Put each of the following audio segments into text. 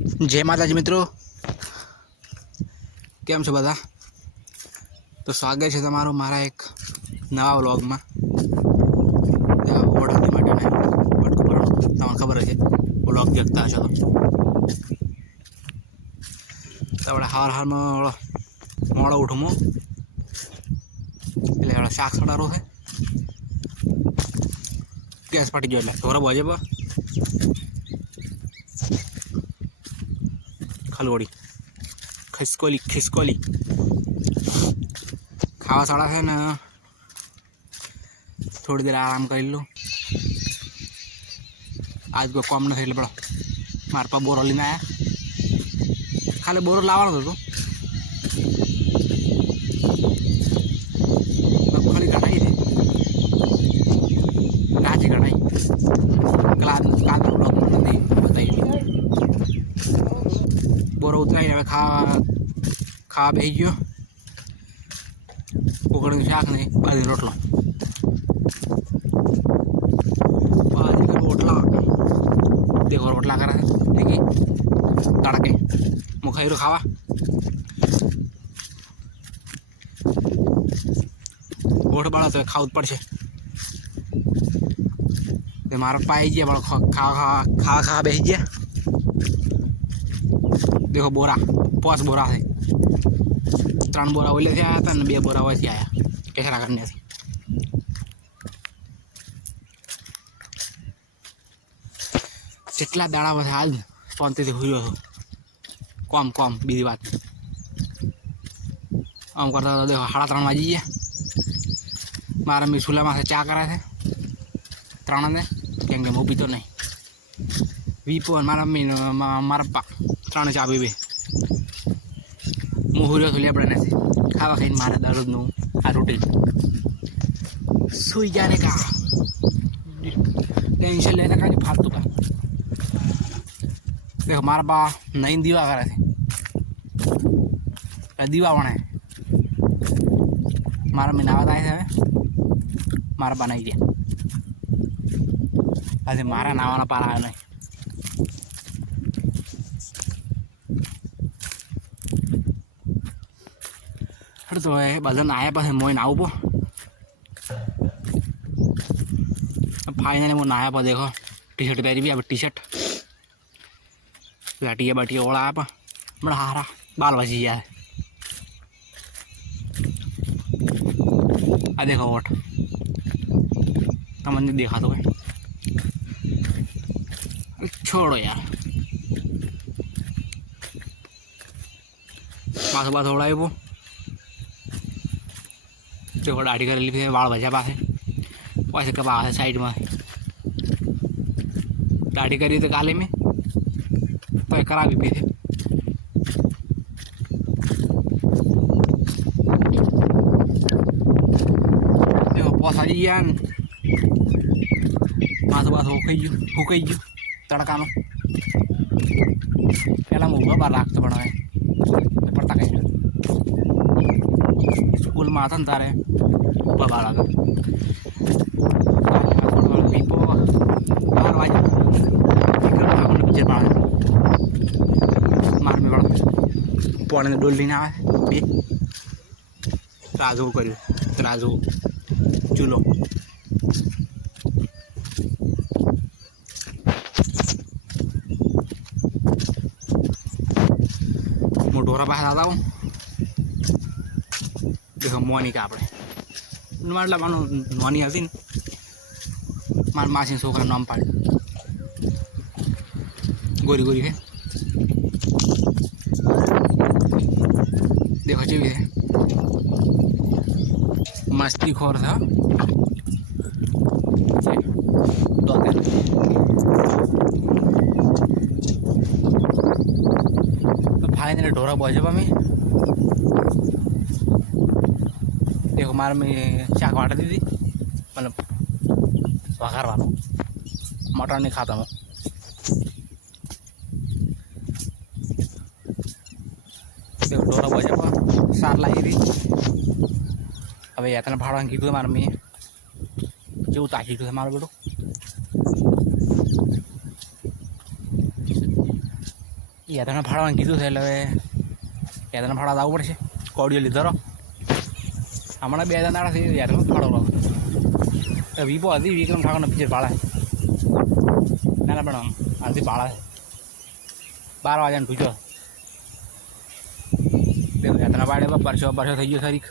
जय माताजी मित्रों, केम छो बधा? तो स्वागत है तमारो मारा एक नवा व्लॉग में। ओढ़ती माटे पटको पर तमने खबर है व्लॉग देखता हशो तो हार हार में मोड़ो उठूँ એટલે શાક સડારો છે ગેસ પાટી ગયો એટલે ઢોરો બોજે પર ખલવડી ખિસકોલી ખાવા સડા છે ને થોડી દેર આરામ કરી લો। आज कोई कम नहीं એટલે બળો માર પા બોરો લઈને આયા ખાલી બોરો લાવવાનો હતો મગફળી કઢાઈ દે કાચી કઢાઈ કાંદો બ્લોક નથી બતાવી બોરો ઉતરાઈ હવે ખાવા બેસી ગયો। કોકણનું શાક નહીં બાજરી રોટલો देखो रोटला करा है देखिए तड़के मुखैरो खावा ओठ बड़ा तो खाव पड़े मारा पाई गया बड़ा खा खा खा खा बेच गया। देखो बोरा 5 बोरा है 3 बोरा ओले से आया था 2 बोरा वैसे आया कैसा करने से જેટલા દાડા પછી હાલ શાંતિથી હુયો હતો કોમ બીજી વાત આમ કરતા તો દેખો 3:30 વાગી ગયા। મારા મી સુલામાં ચા કરે છે 3 ને કેમ કે હું પીતો નહીં વીપો મારા મી મારા પપ્પા 3 ચા પીવે હું હુર્યો છું લેબડે નથી ખાવા ખાઈને મારે દરરોજનું આ રૂટીન સુઈ જાને કા ટેન્શન લેતા કાંઈ ફાલતું કા। देखो मारा बा नई दीवा करे थे दीवा बने मारा में नावा आए थे मारा बनाई दिया अरे मारा नावा ना पारा नहीं अरे तो बदन आया पास मोई नाव पो फाइनली वो नाया पा देखो टी शर्ट पहरी भी अब टी शर्ट लाटिया बाटिया ओला आप बड़ा हारा बाल बची है आ देखो वोट तमने देखा तो भाई छोड़ो यार बात ओला वो देखो दाढ़ी कर ली बाल बचा पास वैसे कब है साइड में दाढ़ी करी तो काले में तो करा भी थे देखो पोसा जी यान मास बात हो गई तड़का नो पहला मुँह बार राख तो बना पड़ता कहीं स्कूल में आता तारे बार आगा पौने डोल लेना है तराजू कर तराजू चूलो मोटोरा पास आता हूँ देखो मोनी का अपने मतलब मानो मोनी आती मार मासी छोकरा नाम पाड़ गोरी गोरी है देखो जी है मस्ती खोर था तो फाइनली ढोरा बजे में देखो मार में चाक वाट दी थी मतलब वघार वाला मटन नहीं खाता हूँ देखो ढोरा बजे पर सार लाई थी अब यातना भाड़ा कीधु मार में जो ताकी थे मारो बेटो યાત્રાને ફાળવાનું કીધું છે એટલે હવે યાત્રાને ફાળવા આવવું પડશે. કોડિયો લીધો રહો હમણાં 2 દાડાથી યાત્રાનો ફાળો રહો વીપો હતી વિક્રમ ઠાકોરનો પિક્ચર ભાડા ના પણ આથી ભાડા છે 12 વાગ્યાને પૂછો યાત્રા પાડે પરસો થઈ ગયો તારીખ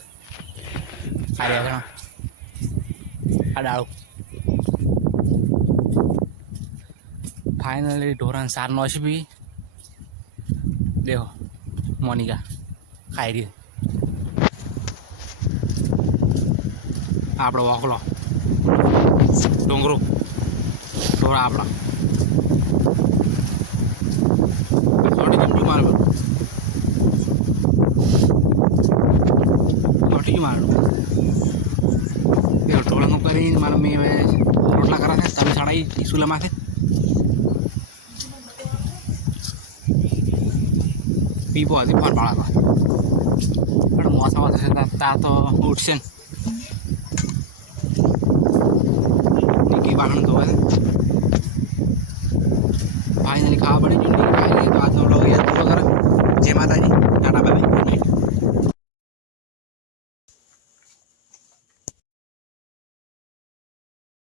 આ યાત્રા આ ડાળું ફાઇનલી ઢોરાન સાર નો છે બી દેખો મોનિકા ખાઈ રહી આપણો વાકલો ડુંગરો ઢોરા આપણા થોડી ચમચી મારવું મોટી મારવું ઢોળાનું કરીને મારા મેં હવે રોટલા કરા છે તમે સાડા સુલામાંથી પીપો હતી ફર બાળામાં પણ મોસમ થશે તા તો ઉઠશે ને નીકી વાહન ધોવે ફાઇનલી ખાવા પડી ગયું તો આજનો બ્લોગ યાદ પૂરો કરે જય માતાજી ટાટા બાય ગુડ નાઇટ.